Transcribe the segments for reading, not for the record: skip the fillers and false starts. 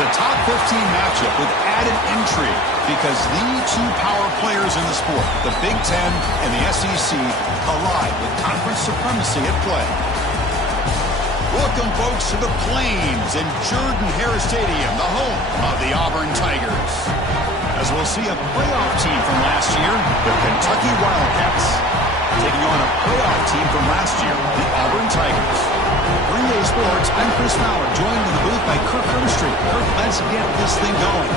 It's a top 15 matchup with added intrigue because the two power players in the sport, the Big Ten and the SEC, collide with conference supremacy at play. Welcome, folks, to the Plains in Jordan-Hare Stadium, the home of the Auburn Tigers. As we'll see a playoff team from last year, the Kentucky Wildcats, taking on a playoff team from last year, the Auburn Tigers. Green Day Sports, I'm Chris Fowler, joined in the booth by Kirk Herbstreit. Kirk, let's get this thing going.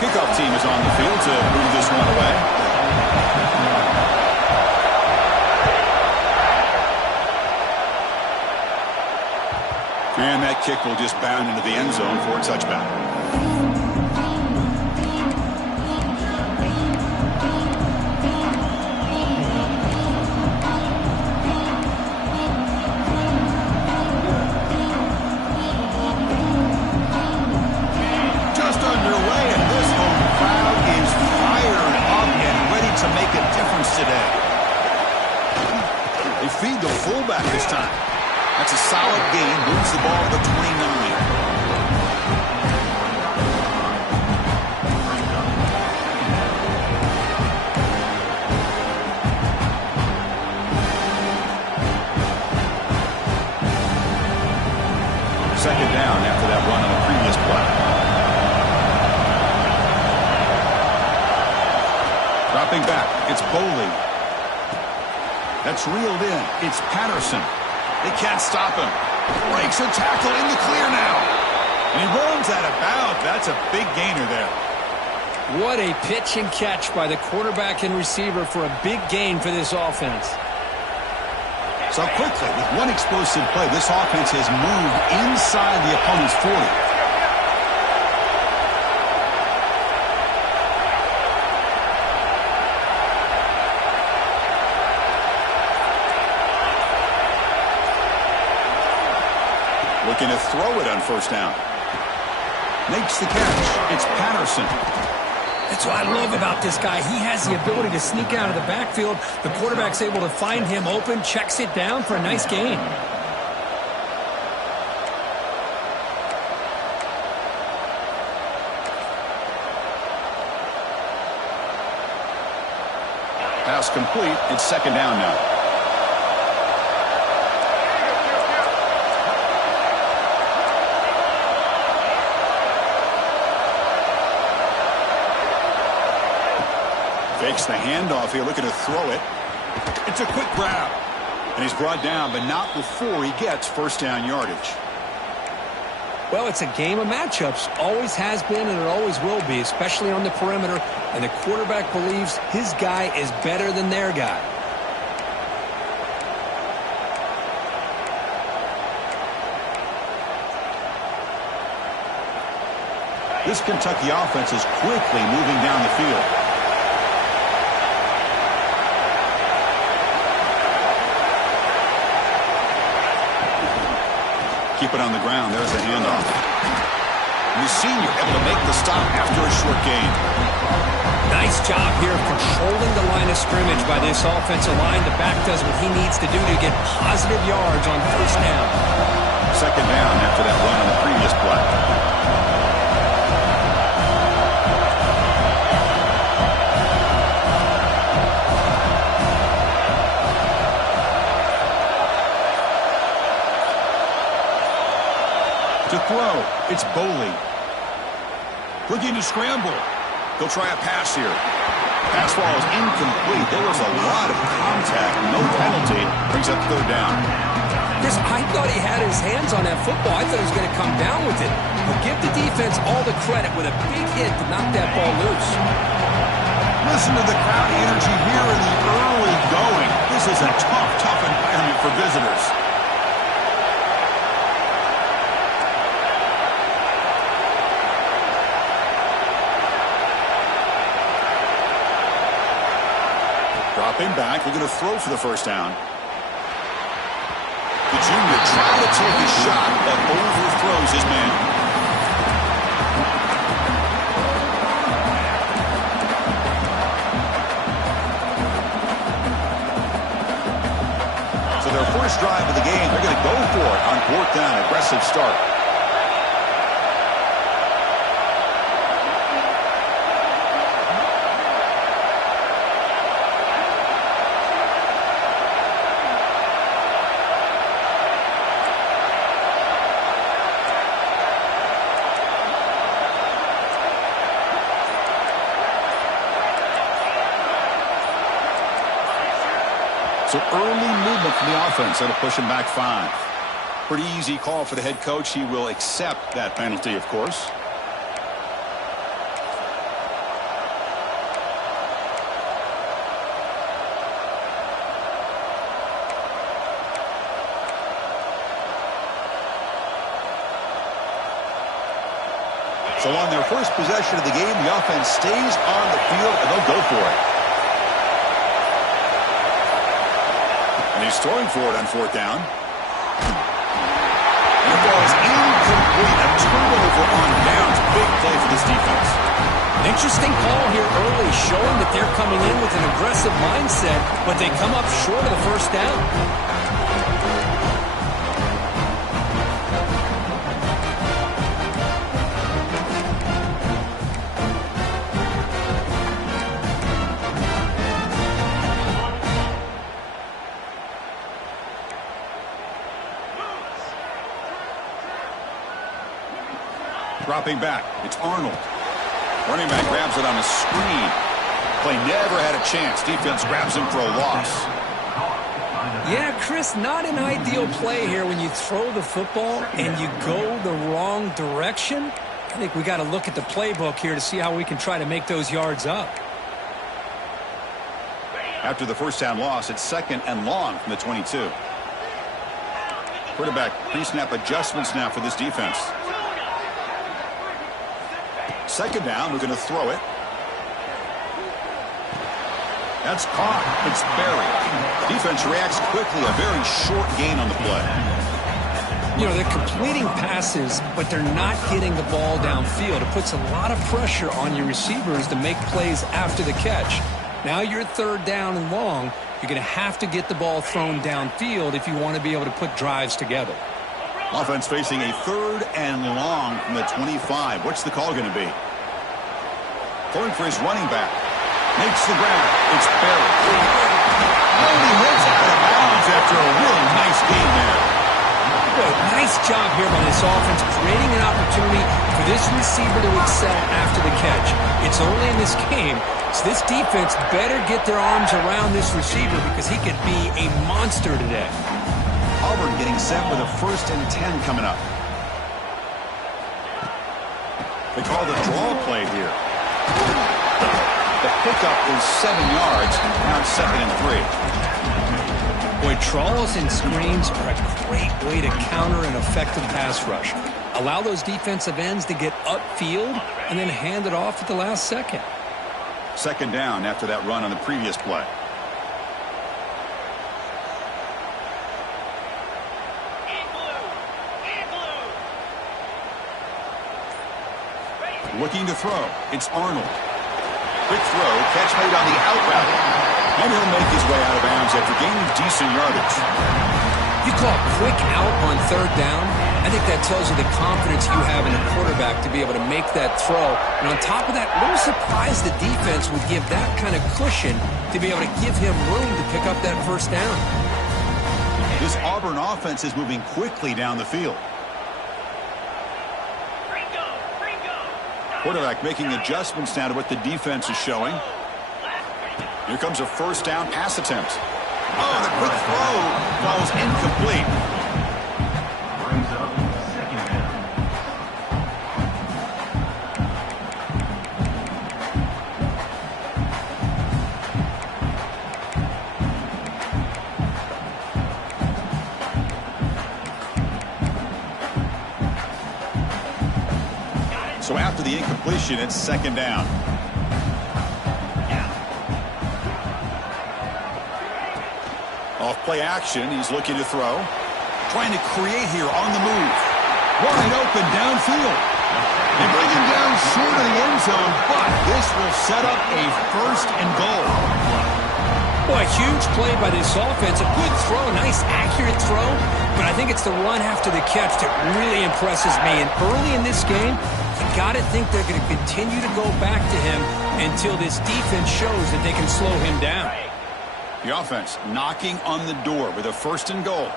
Kickoff team is on the field to move this one away. And that kick will just bound into the end zone for a touchback. Just underway, and this home crowd is fired up and ready to make a difference today. They feed the fullback this time. That's a solid gain, moves the ball to the 29. Second down after that run on the previous play. Dropping back, it's Boley. That's reeled in, it's Patterson. They can't stop him. Breaks a tackle in the clear now. And he runs out of bounds. That's a big gainer there. What a pitch and catch by the quarterback and receiver for a big gain for this offense. So quickly, with one explosive play, this offense has moved inside the opponent's 40. Looking to throw it on first down. Makes the catch. It's Patterson. That's what I love about this guy. He has the ability to sneak out of the backfield. The quarterback's able to find him open, checks it down for a nice gain. Pass complete. It's second down now. Fakes the handoff here, looking to throw it. It's a quick grab. And he's brought down, but not before he gets first down yardage. Well, it's a game of matchups. Always has been, and it always will be, especially on the perimeter. And the quarterback believes his guy is better than their guy. This Kentucky offense is quickly moving down the field. Keep it on the ground. There's the handoff. And the senior able to make the stop after a short gain. Nice job here controlling the line of scrimmage by this offensive line. The back does what he needs to do to get positive yards on first down. Second down after that run on the previous play. To throw, it's Boley. Looking to scramble. He'll try a pass here. Pass ball is incomplete. There was a lot of contact. No penalty. Brings up third down. Chris, I thought he had his hands on that football. I thought he was going to come down with it. But give the defense all the credit with a big hit to knock that ball loose. Listen to the crowd energy here in the early going. This is a tough environment for visitors. Dropping back, looking to throw for the first down. try to take a shot, but overthrows his man. So their first drive of the game, they're going to go for it on 4th down. Aggressive start. So early movement from the offense. That'll push him back 5. Pretty easy call for the head coach. He will accept that penalty, of course. So on their first possession of the game, the offense stays on the field, and they'll go for it. And he's throwing for it on 4th down. And the ball is incomplete. A turnover on downs. Big play for this defense. An interesting call here early, showing that they're coming in with an aggressive mindset, but they come up short of the first down. Dropping back, it's Arnold. Running back grabs it on a screen. Play never had a chance. Defense grabs him for a loss. Yeah, Chris, not an ideal play here when you throw the football and you go the wrong direction. I think we got to look at the playbook here to see how we can try to make those yards up. After the first down loss, it's 2nd and long from the 22. Quarterback pre-snap adjustments now for this defense. 2nd down, we're going to throw it. That's caught. It's buried. Defense reacts quickly. A very short gain on the play. You know, they're completing passes, but they're not getting the ball downfield. It puts a lot of pressure on your receivers to make plays after the catch. Now you're 3rd down and long. You're going to have to get the ball thrown downfield if you want to be able to put drives together. Offense facing a 3rd and long from the 25. What's the call going to be? Throwing for his running back. Makes the ground. It's buried. Oh, he hits out of bounds after a really nice game there. Boy, nice job here by this offense, creating an opportunity for this receiver to excel after the catch. It's early in this game, so this defense better get their arms around this receiver because he could be a monster today. Auburn getting set with a 1st and 10 coming up. They call the draw play here. The pickup is 7 yards. Now it's 2nd and 3. Boy, draws and screens are a great way to counter an effective pass rush. Allow those defensive ends to get upfield and then hand it off at the last second. 2nd down after that run on the previous play. Looking to throw. It's Arnold. Quick throw. Catch made on the out route. And he'll make his way out of bounds after gaining decent yardage. You call a quick out on 3rd down. I think that tells you the confidence you have in a quarterback to be able to make that throw. And on top of that, a little surprised the defense would give that kind of cushion to be able to give him room to pick up that 1st down. This Auburn offense is moving quickly down the field. Quarterback making adjustments now to what the defense is showing. Here comes a 1st down pass attempt. Oh, the quick throw falls incomplete. So after the incompletion, it's 2nd down. Off play action, he's looking to throw. trying to create here on the move. Wide open downfield. They bring him down short of the end zone, but this will set up a 1st and goal. Boy, a huge play by this offense. A good throw, nice accurate throw. But I think it's the run after the catch that really impresses me. And early in this game, you got to think they're going to continue to go back to him until this defense shows that they can slow him down. The offense knocking on the door with a 1st and goal.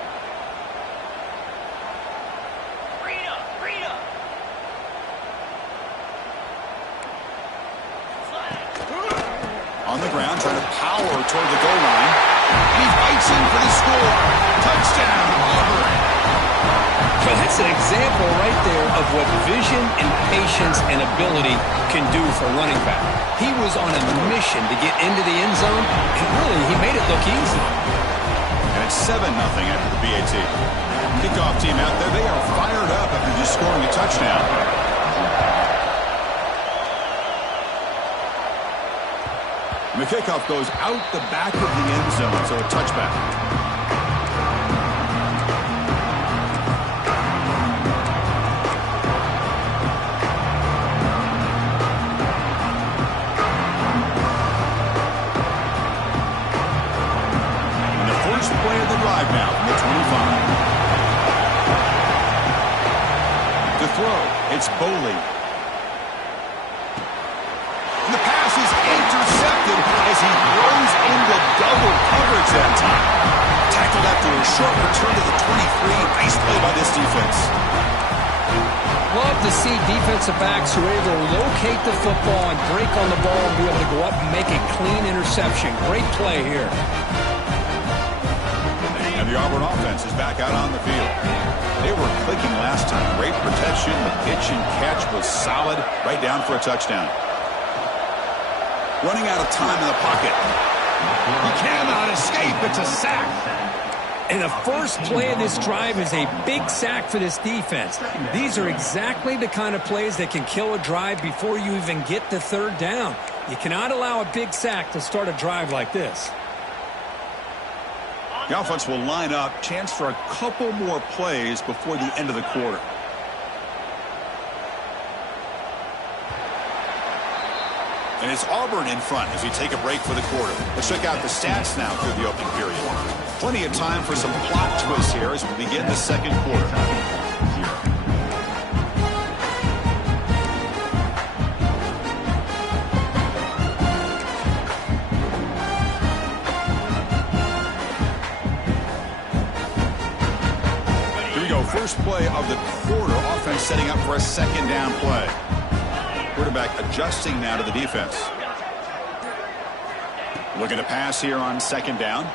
On the ground, trying to power toward the goal line. And he fights in for the score. Touchdown, Auburn. Well, that's an example right there of what vision and patience and ability can do for a running back. He was on a mission to get into the end zone, and really, he made it look easy. And it's 7-0 after the BAT. Kickoff team out there, they are fired up after just scoring a touchdown. And the kickoff goes out the back of the end zone, so a touchback. And the first play of the drive now from the 25. To throw, it's Boley. Intercepted as he throws into double coverage that time. Tackled after a short return to the 23. Nice play by this defense. Love to see defensive backs who are able to locate the football and break on the ball and be able to go up and make a clean interception. Great play here. And the Auburn offense is back out on the field. They were clicking last time. Great protection. The pitch and catch was solid. Right down for a touchdown. Running out of time in the pocket. He cannot escape. It's a sack. And the first play of this drive is a big sack for this defense. These are exactly the kind of plays that can kill a drive before you even get the 3rd down. You cannot allow a big sack to start a drive like this. The offense will line up. Chance for a couple more plays before the end of the quarter. And it's Auburn in front as we take a break for the quarter. Let's check out the stats now through the opening period. Plenty of time for some plot twists here as we begin the 2nd quarter. Here we go. First play of the quarter. Offense setting up for a 2nd down play. Quarterback adjusting now to the defense. Looking to pass here on 2nd down.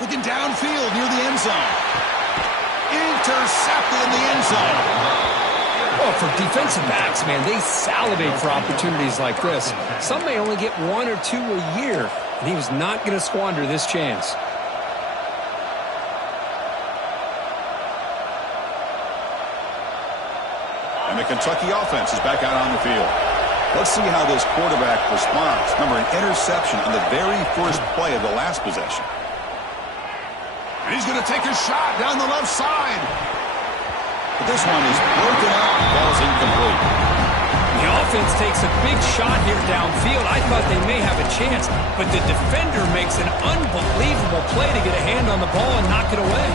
Looking downfield near the end zone. Intercepted in the end zone. Well, for defensive backs, man, they salivate for opportunities like this. Some may only get 1 or 2 a year, and he was not going to squander this chance. And the Kentucky offense is back out on the field. Let's see how this quarterback responds. Remember, an interception on the very first play of the last possession. And he's going to take a shot down the left side. But this one is broken up. Ball's incomplete. The offense takes a big shot here downfield. I thought they may have a chance, but the defender makes an unbelievable play to get a hand on the ball and knock it away.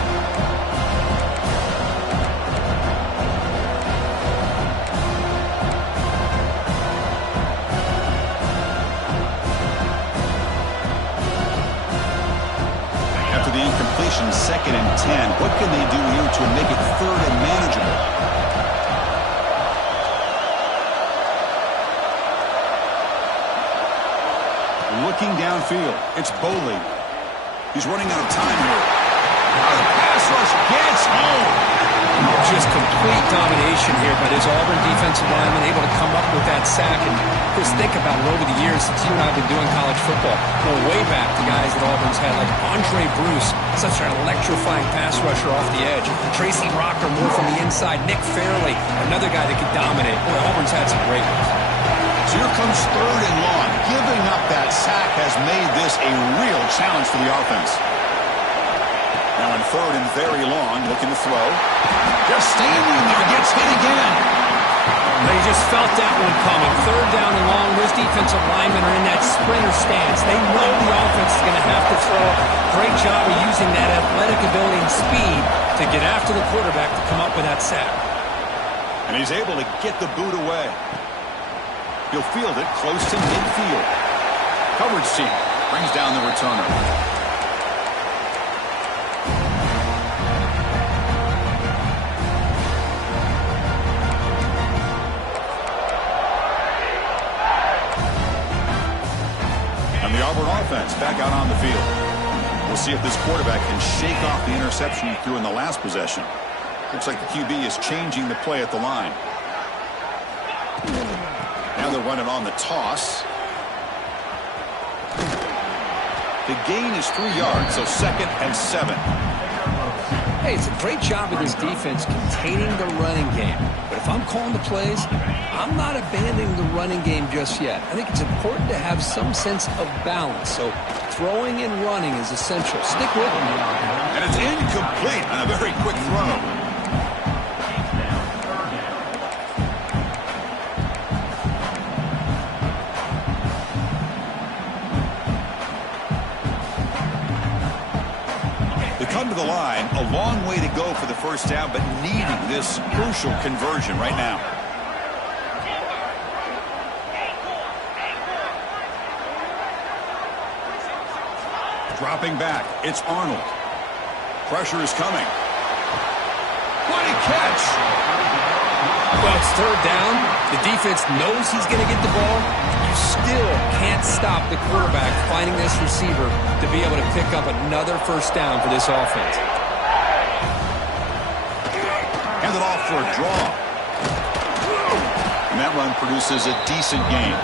The incompletion, 2nd and 10. What can they do here to make it 3rd and manageable? Looking downfield, it's Boley. He's running out of time here. The pass rush gets home. Just complete domination here by this Auburn defensive lineman, able to come up with that sack. And just think about it over the years since you and I have been doing college football. Going way back to guys that Auburn's had, like Andre Bruce, such an electrifying pass rusher off the edge. Tracy Rocker, more from the inside. Nick Fairley, another guy that could dominate. Boy, Auburn's had some great ones. So here comes 3rd and long. Giving up that sack has made this a real challenge for the offense. Now in third and very long, looking to throw. Just standing there, gets hit again. They just felt that one coming. Third down and long. Those defensive linemen are in that sprinter stance. They know the offense is going to have to throw. Great job of using that athletic ability and speed to get after the quarterback to come up with that sack. And he's able to get the boot away. He'll field it close to midfield. Coverage team brings down the returner. The Auburn offense back out on the field. We'll see if this quarterback can shake off the interception he threw in the last possession. Looks like the QB is changing the play at the line. Now they're running on the toss. The gain is 3 yards, so 2nd and 7. Hey, it's a great job of this defense containing the running game. But if I'm calling the plays, I'm not abandoning the running game just yet. I think it's important to have some sense of balance. So throwing and running is essential. Stick with it. And it's incomplete on a very quick throw. Come to the line, a long way to go for the first down, but needing this crucial conversion right now. Dropping back, it's Arnold. Pressure is coming. What a catch! Well, it's third down. The defense knows he's going to get the ball. You still can't stop the quarterback finding this receiver to be able to pick up another first down for this offense. Hand it off for a draw. And that run produces a decent gain.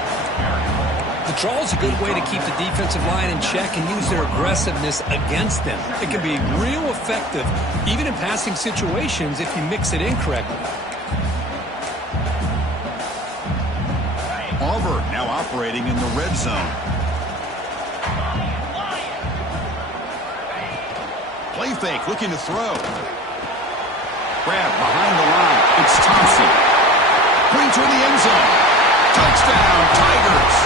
The draw is a good way to keep the defensive line in check and use their aggressiveness against them. It can be real effective, even in passing situations, if you mix it in correctly. Auburn now operating in the red zone. Play fake, looking to throw. Grab behind the line. It's Thompson. Putting toward the end zone. Touchdown, Tigers.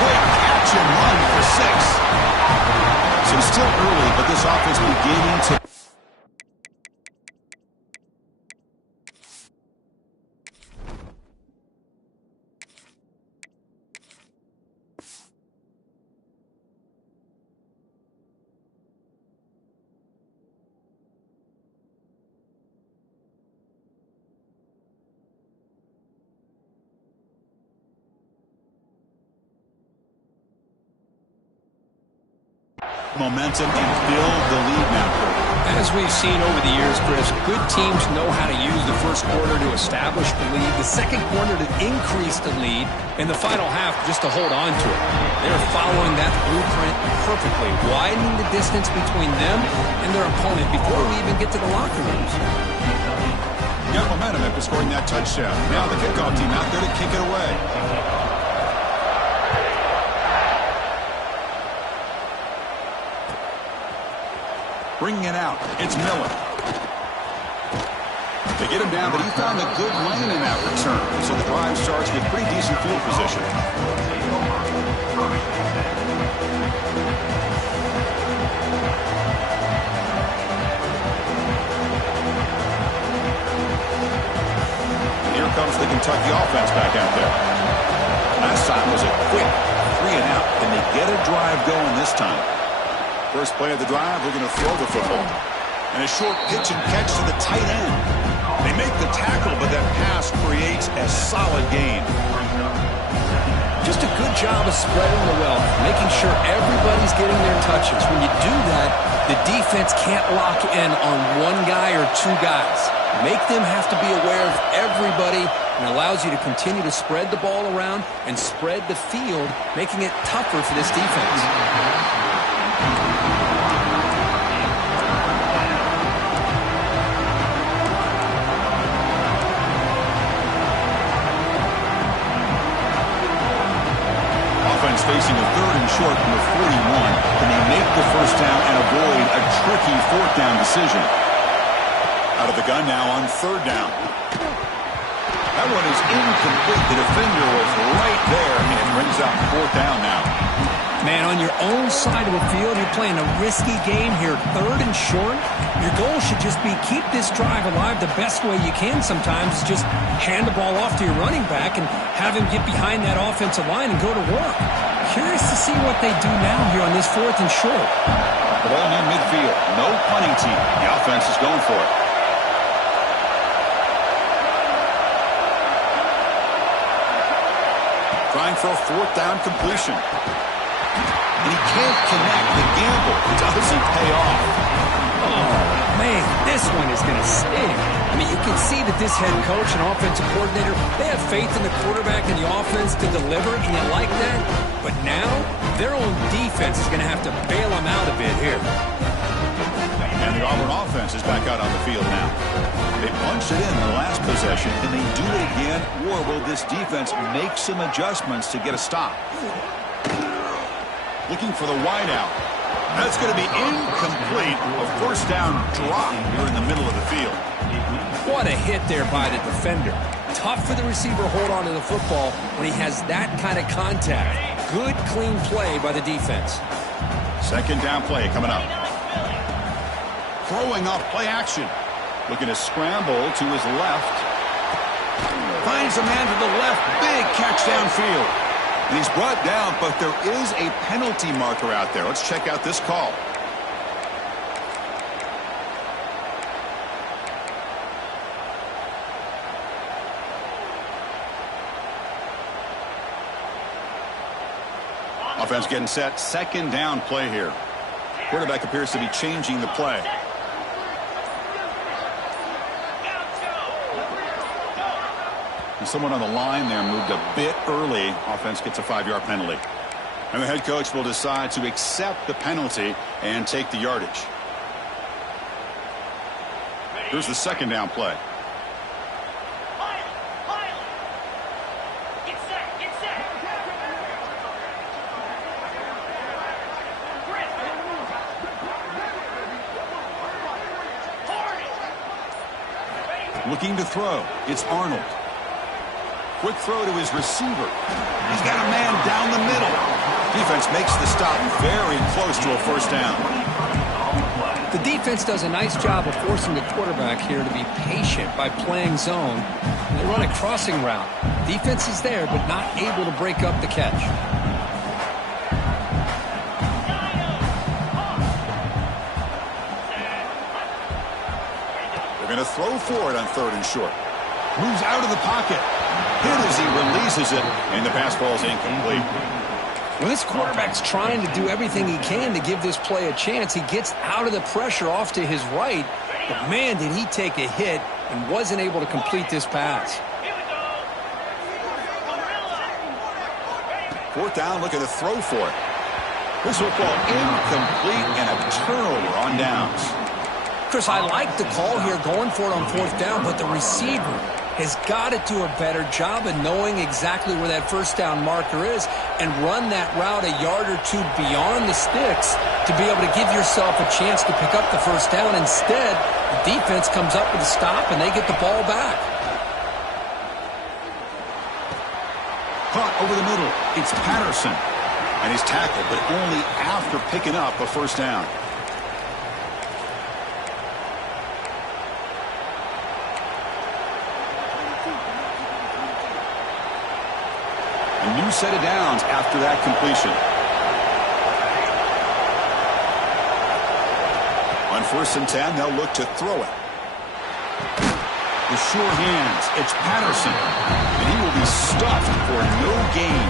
Quick catch and run for 6. So still early, but this offense beginning to... momentum and build the lead now. As we've seen over the years, Chris, good teams know how to use the first quarter to establish the lead, the second quarter to increase the lead, and the final half just to hold on to it. They're following that blueprint perfectly, widening the distance between them and their opponent before we even get to the locker rooms. Got momentum after scoring that touchdown. Now the kickoff team out there to kick it away. Bringing it out, it's Miller. They get him down, but he found a good lane in that return. So the drive starts with pretty decent field position. And here comes the Kentucky offense back out there. Last time was a quick 3 and out. Can they get a drive going this time? First play of the drive, we're going to throw the football. And a short pitch and catch to the tight end. They make the tackle, but that pass creates a solid gain. Just a good job of spreading the wealth, making sure everybody's getting their touches. When you do that, the defense can't lock in on one guy or two guys. Make them have to be aware of everybody, and allows you to continue to spread the ball around and spread the field, making it tougher for this defense. facing a third and short from the 41. Can they make the first down and avoid a tricky fourth down decision? Out of the gun now on third down. That one is incomplete. The defender was right there, and it brings up fourth down now. Man, on your own side of the field, you're playing a risky game here, third and short. Your goal should just be keep this drive alive the best way you can sometimes. Just hand the ball off to your running back and have him get behind that offensive line and go to work. Curious to see what they do now here on this fourth and short. The ball near midfield. No punting team. The offense is going for it. Trying for a fourth down completion. And he can't connect. The gamble doesn't pay off. Oh, man, this one is going to sting. I mean, you can see that this head coach and offensive coordinator, they have faith in the quarterback and the offense to deliver, and you like that. But now, their own defense is going to have to bail them out a bit here. And the Auburn offense is back out on the field now. They punched it in the last possession. Can they do it again, or will this defense make some adjustments to get a stop? Looking for the wideout. That's going to be incomplete. A first down drop here in the middle of the field. What a hit there by the defender. Tough for the receiver to hold on to the football when he has that kind of contact. Good, clean play by the defense. Second down play coming up. Throwing off play action. Looking to scramble to his left. Finds a man to the left. Big catch downfield. And he's brought down, but there is a penalty marker out there. Let's check out this call. Offense getting set. Second down play here. Quarterback appears to be changing the play. And someone on the line there moved a bit early. Offense gets a 5-yard penalty. And the head coach will decide to accept the penalty and take the yardage. Here's the second down play. Looking to throw. It's Arnold. Quick throw to his receiver. He's got a man down the middle. Defense makes the stop very close to a first down. The defense does a nice job of forcing the quarterback here to be patient by playing zone. And they run a crossing route. Defense is there, but not able to break up the catch. They're going to throw for it on third and short. Moves out of the pocket. Hit as he releases it, and the pass ball is incomplete. When this quarterback's trying to do everything he can to give this play a chance, he gets out of the pressure off to his right. But, man, did he take a hit and wasn't able to complete this pass. Fourth down, looking to throw for it. This football incomplete and a turnover on downs. Chris, I like the call here going for it on fourth down, but the receiver has got to do a better job of knowing exactly where that first down marker is and run that route a yard or two beyond the sticks to be able to give yourself a chance to pick up the first down. Instead, the defense comes up with a stop and they get the ball back. Caught over the middle. It's Patterson. And he's tackled, but only after picking up a first down. A new set of downs after that completion. On 1st and 10, they'll look to throw it. The sure hands. It's Patterson. And he will be stuffed for no gain.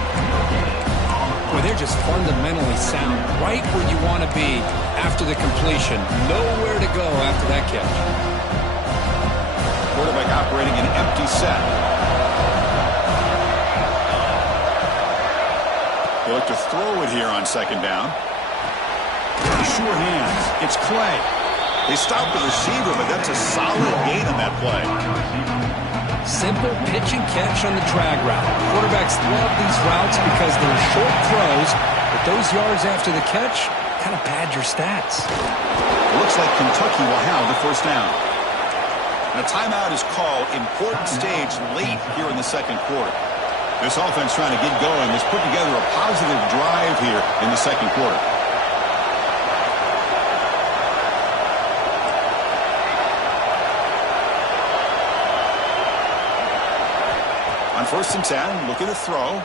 Boy, they're just fundamentally sound. Right where you want to be after the completion. Nowhere to go after that catch. Quarterback operating an empty set. They look to throw it here on second down. Sure hands. It's Clay. They stop the receiver, but that's a solid gain on that play. Simple pitch and catch on the drag route. Quarterbacks love these routes because they're short throws, but those yards after the catch kind of pad your stats. It looks like Kentucky will have the first down. A timeout is called. Important stage late here in the second quarter. This offense trying to get going has put together a positive drive here in the second quarter. On 1st and 10, look at the throw.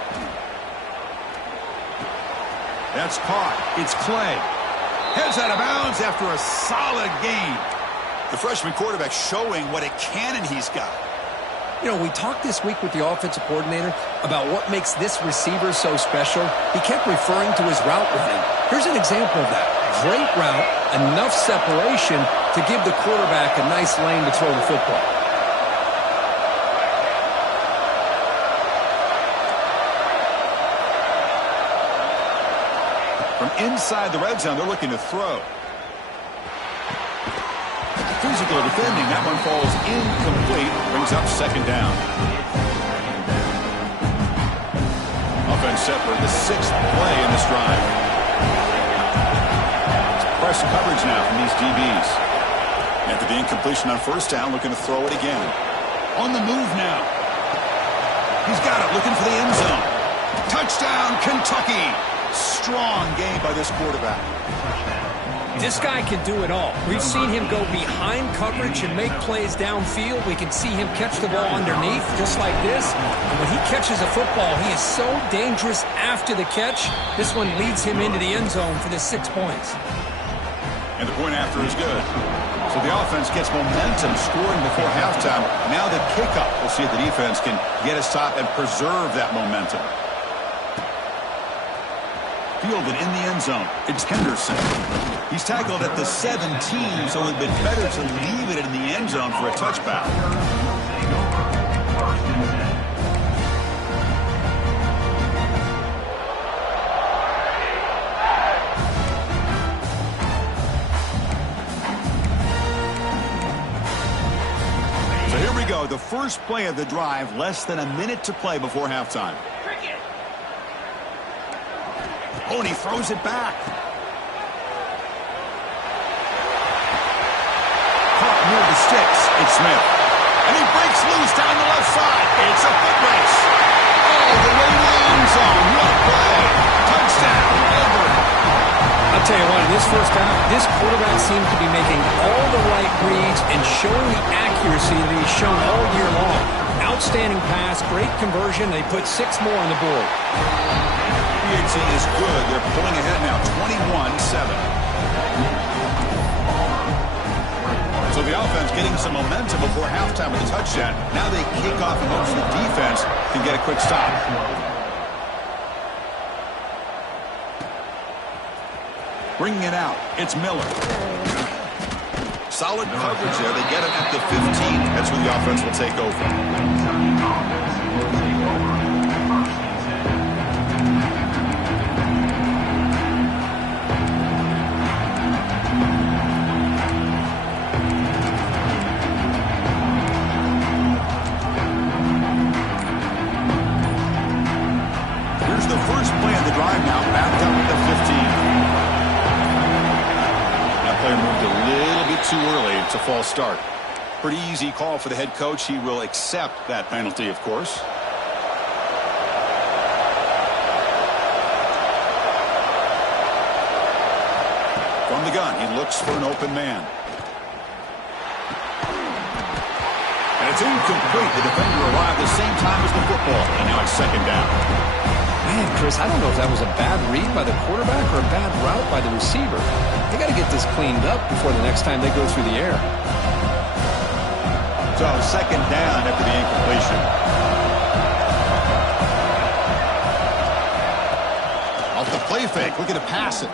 That's caught. It's Clay. Heads out of bounds after a solid gain. The freshman quarterback showing what a cannon he's got. You know, we talked this week with the offensive coordinator about what makes this receiver so special. He kept referring to his route running. Here's an example of that. Great route, enough separation to give the quarterback a nice lane to throw the football. From inside the red zone, they're looking to throw. Physical defending. That one falls incomplete. Brings up 2nd down. Offense set for the 6th play in this drive. It's press coverage now from these DBs. After the incompletion on 1st down, looking to throw it again. On the move now. He's got it, looking for the end zone. Touchdown, Kentucky. Strong game by this quarterback. This guy can do it all. We've seen him go behind coverage and make plays downfield. We can see him catch the ball underneath, just like this. And when he catches a football, he is so dangerous after the catch. This one leads him into the end zone for the 6 points. And the point after is good. So the offense gets momentum scoring before halftime. Now the kickoff. We'll see if the defense can get a stop and preserve that momentum. Fielded in the end zone. It's Henderson. He's tackled at the 17, so it would have been better to leave it in the end zone for a touchback. So here we go. The first play of the drive, less than a minute to play before halftime. Oh, and he throws it back. Caught near the sticks. It's Smith. And he breaks loose down the left side. It's a foot race. Oh, the way to the end zone. What a play. Touchdown, Auburn. I'll tell you what, in this first half, this quarterback seems to be making all the right reads and showing the accuracy that he's shown all year long. Outstanding pass, great conversion. They put 6 more on the board. PhD is good. They're pulling ahead now, 21-7. So the offense getting some momentum before halftime with a touchdown. Now they kick off and hopes the defense can get a quick stop. Bringing it out, it's Miller. Solid coverage there. They get him at the 15. That's where the offense will take over. Too early. It's a false start. Pretty easy call for the head coach. He will accept that penalty, of course. From the gun, he looks for an open man. And it's incomplete. The defender arrived the same time as the football. And now it's 2nd down. Man, Chris, I don't know if that was a bad read by the quarterback or a bad route by the receiver. They got to get this cleaned up before the next time they go through the air. So 2nd down after the incompletion. Off the play fake, looking to pass it.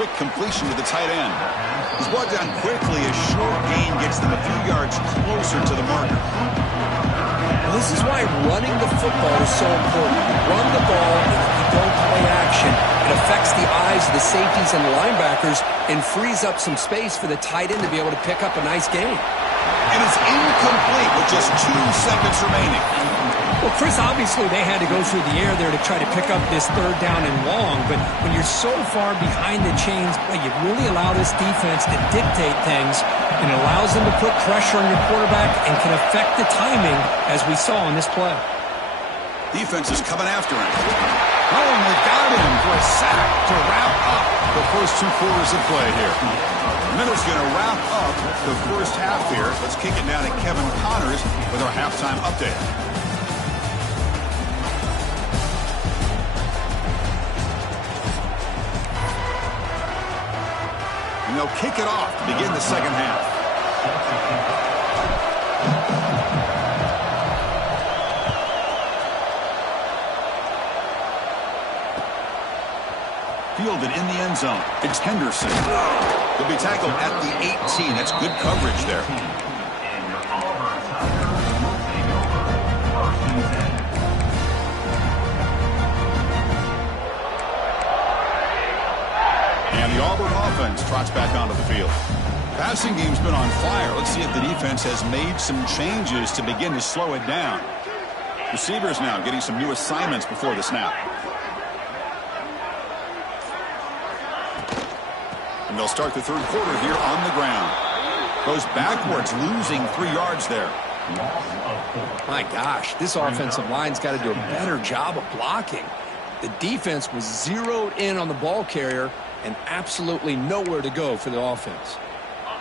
Quick completion to the tight end. He's brought down quickly. A short gain gets them a few yards closer to the marker. Well, this is why running the football is so important. You run the ball, and if you don't play action, it affects the eyes of the safeties and the linebackers and frees up some space for the tight end to be able to pick up a nice gain. And it's incomplete. incomplete with just 2 seconds remaining. Well, Chris, obviously they had to go through the air there to try to pick up this third down and long, but when you're so far behind the chains, you really allow this defense to dictate things, and it allows them to put pressure on your quarterback and can affect the timing, as we saw on this play. Defense is coming after him. Oh, and they got him for a sack to wrap up the first 2 quarters of play here. Miller's going to wrap up the first half here. Let's kick it down to Kevin Connors with our halftime update. And they'll kick it off to begin the second half. Fielded in the end zone. It's Henderson. He'll be tackled at the 18. That's good coverage there. And the Auburn offense trots back onto the field. Passing game's been on fire. Let's see if the defense has made some changes to begin to slow it down. Receivers now getting some new assignments before the snap. And they'll start the third quarter here on the ground. Goes backwards, losing 3 yards there. My gosh, this offensive line's got to do a better job of blocking. The defense was zeroed in on the ball carrier and absolutely nowhere to go for the offense.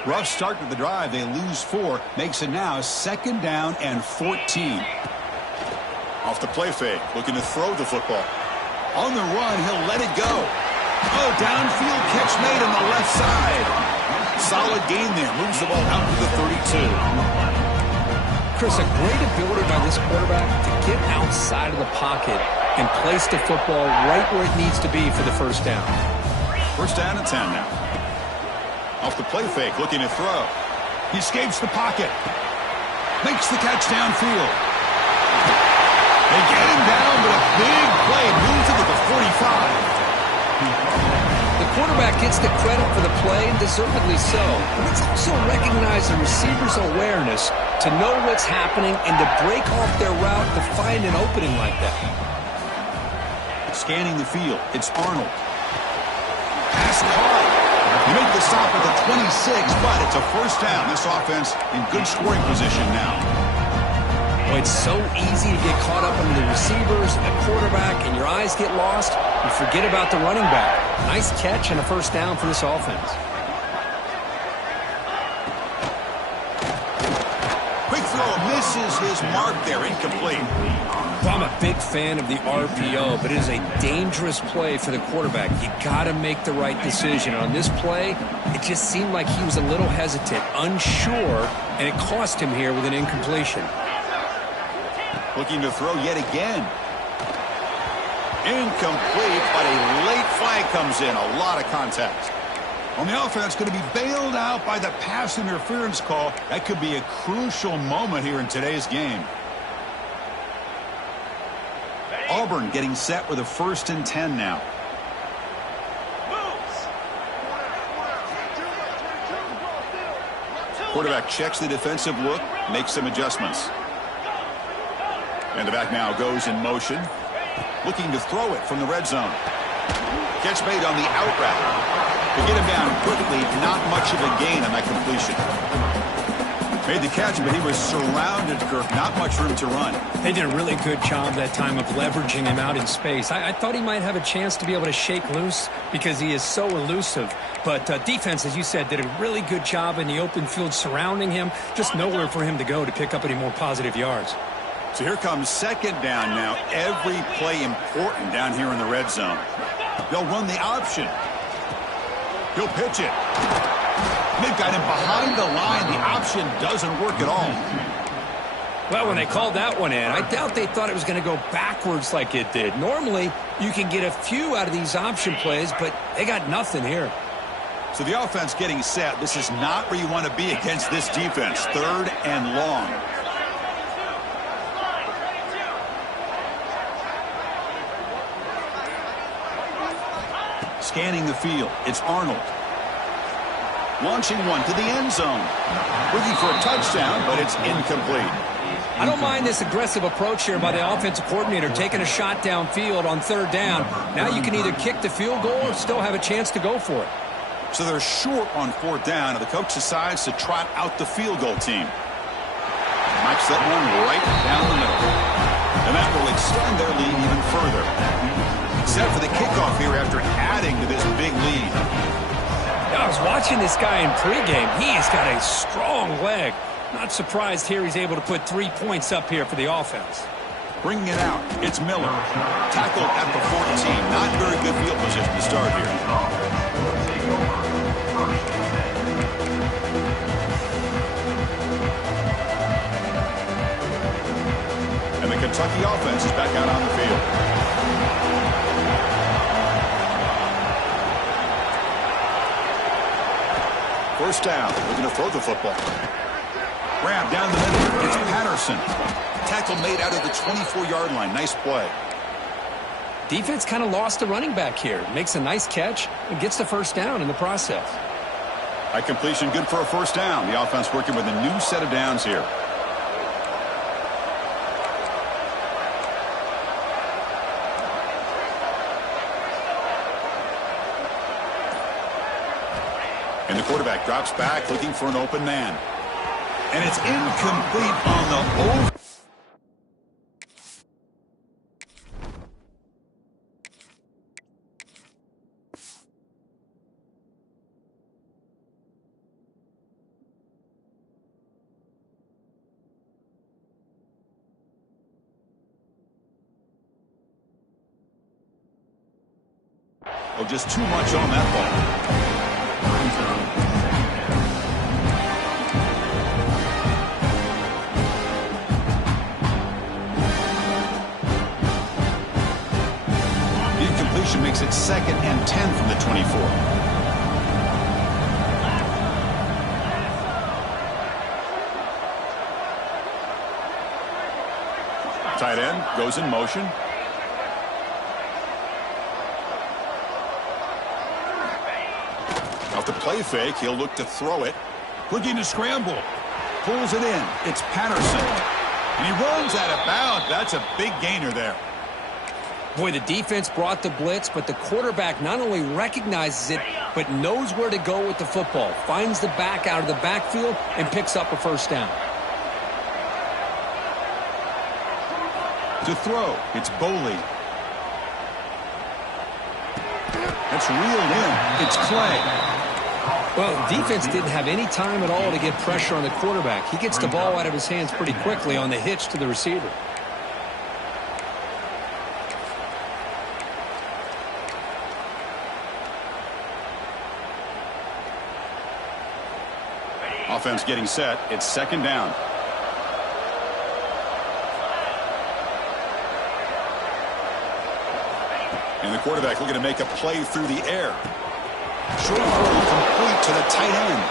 Rough start to the drive. They lose 4. Makes it now 2nd down and 14. Off the play fake, looking to throw the football. On the run, he'll let it go. Oh, downfield catch made on the left side. Solid gain there. Moves the ball out to the 32. Chris, a great ability by this quarterback to get outside of the pocket and place the football right where it needs to be for the first down. First down and 10 now. Off the play fake, looking to throw. He escapes the pocket. Makes the catch downfield. They get him down, but a big play moves it to the 45. The quarterback gets the credit for the play, and deservedly so. But let's also recognize the receiver's awareness to know what's happening and to break off their route to find an opening like that. Scanning the field, it's Arnold. Pass caught. You make the stop at the 26, but it's a first down. This offense in good scoring position now. Well, it's so easy to get caught up in the receivers and the quarterback, and your eyes get lost. You forget about the running back. Nice catch and a first down for this offense. Quick throw, misses his mark there, incomplete. Well, I'm a big fan of the RPO, but it is a dangerous play for the quarterback. You got to make the right decision. On this play, it just seemed like he was a little hesitant, unsure, and it cost him here with an incompletion. Looking to throw yet again. Incomplete, but a late flag comes in. A lot of contact. On the offense, going to be bailed out by the pass interference call. That could be a crucial moment here in today's game. Auburn getting set with a 1st and 10 now. Quarterback checks the defensive look, makes some adjustments. And the back now goes in motion, looking to throw it from the red zone. Catch made on the out route. To get him down quickly, not much of a gain on that completion. Made the catch, but he was surrounded, Kirk. Not much room to run. They did a really good job that time of leveraging him out in space. I thought he might have a chance to be able to shake loose because he is so elusive. But defense, as you said, did a really good job in the open field surrounding him. Just nowhere for him to go to pick up any more positive yards. So here comes 2nd down now. Every play important down here in the red zone. They'll run the option. He'll pitch it. They've got him behind the line. The option doesn't work at all. Well, when they called that one in, I doubt they thought it was going to go backwards like it did. Normally, you can get a few out of these option plays, but they got nothing here. So the offense getting set. This is not where you want to be against this defense. 3rd and long. Scanning the field, it's Arnold. launching one to the end zone. Looking for a touchdown, but it's incomplete. I don't mind this aggressive approach here by the offensive coordinator, taking a shot downfield on third down. Now you can either kick the field goal or still have a chance to go for it. So they're short on fourth down, and the coach decides to trot out the field goal team. Knocks that one right down the middle. And that will extend their lead even further. Set for the kickoff here after adding to this big lead. I was watching this guy in pregame. He has got a strong leg. Not surprised here he's able to put 3 points up here for the offense. Bringing it out, it's Miller. Tackled at the 14. Not very good field position to start here. And the Kentucky offense is back out on the field. First down, looking to throw the football. Grab down the middle. It's Patterson. Tackle made out of the 24-yard line. Nice play. Defense kind of lost the running back here. Makes a nice catch and gets the first down in the process. High completion, good for a first down. The offense working with a new set of downs here. And the quarterback drops back looking for an open man. And it's incomplete on the over. Oh, just too much on that ball. Makes it 2nd and 10 from the 24. Tight end goes in motion. Off the play fake, he'll look to throw it. Looking to scramble. Pulls it in. It's Patterson. And he runs out of bounds. That's a big gainer there. Boy, the defense brought the blitz, but the quarterback not only recognizes it, but knows where to go with the football. Finds the back out of the backfield and picks up a first down. To throw, it's Boley. That's reeled in. It's Clay. Well, defense didn't have any time at all to get pressure on the quarterback. He gets the ball out of his hands pretty quickly on the hitch to the receiver. Offense getting set. It's 2nd down. And the quarterback looking to make a play through the air. Short throw complete to the tight end.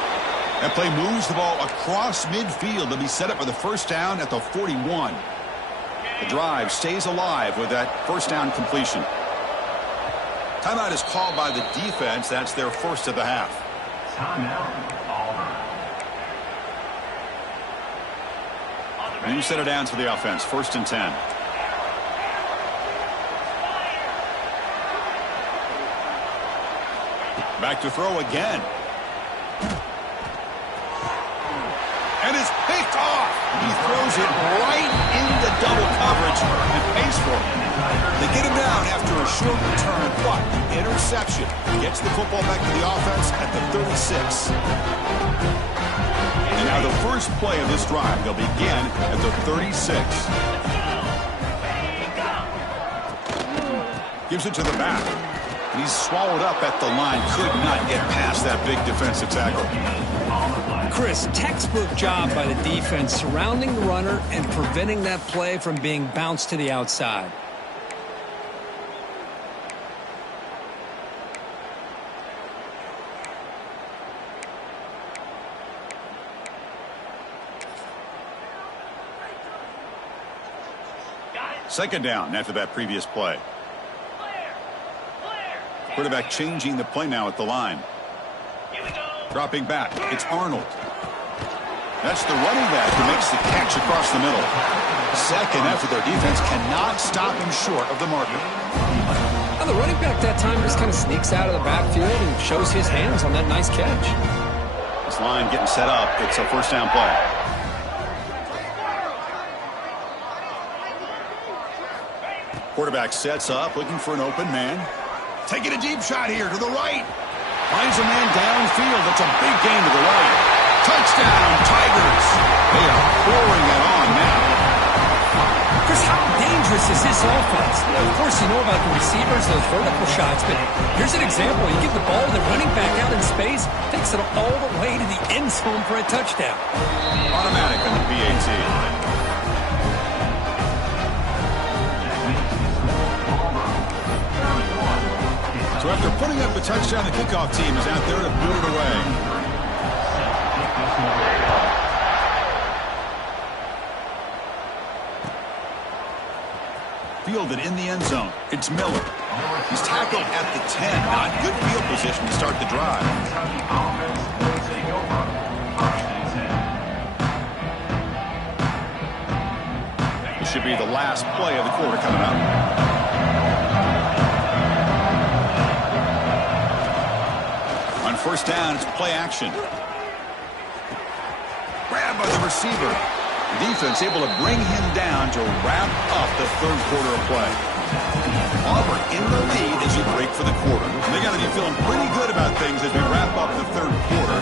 That play moves the ball across midfield to be set up for the first down at the 41. The drive stays alive with that first down completion. Timeout is called by the defense. That's their first of the half. Timeout. New set of downs for the offense. 1st and 10. Back to throw again. And it's picked off. He throws it right into double coverage and pays for it. They get him down after a short return, but interception gets the football back to the offense at the 36. And now the first play of this drive, they'll begin at the 36. Gives it to the back. And he's swallowed up at the line. Could not get past that big defensive tackle. Chris, textbook job by the defense surrounding the runner and preventing that play from being bounced to the outside. Second down after that previous play. Quarterback changing the play now at the line. Here we go. Dropping back, it's Arnold. That's the running back who makes the catch across the middle. Second effort, their defense cannot stop him short of the marker. Now the running back that time just kind of sneaks out of the backfield and shows his hands on that nice catch. This line getting set up. It's a first down play. Quarterback sets up, looking for an open man. Taking a deep shot here to the right. Finds a man downfield. That's a big gain to the right. Touchdown, Tigers. They are pouring it on now. Chris, how dangerous is this offense? Of course, you know about the receivers, those vertical shots, but here's an example. You give the ball to the running back out in space, takes it all the way to the end zone for a touchdown. Automatic on the PAT. So after putting up the touchdown, the kickoff team is out there to boot it away. Fielded in the end zone. It's Miller. He's tackled at the 10. Not good field position to start the drive. This should be the last play of the quarter coming up. On first down, it's play action. Grabbed by the receiver. The defense able to bring him down to wrap up the third quarter of play. Auburn in the lead as you break for the quarter. And they got to be feeling pretty good about things as we wrap up the third quarter.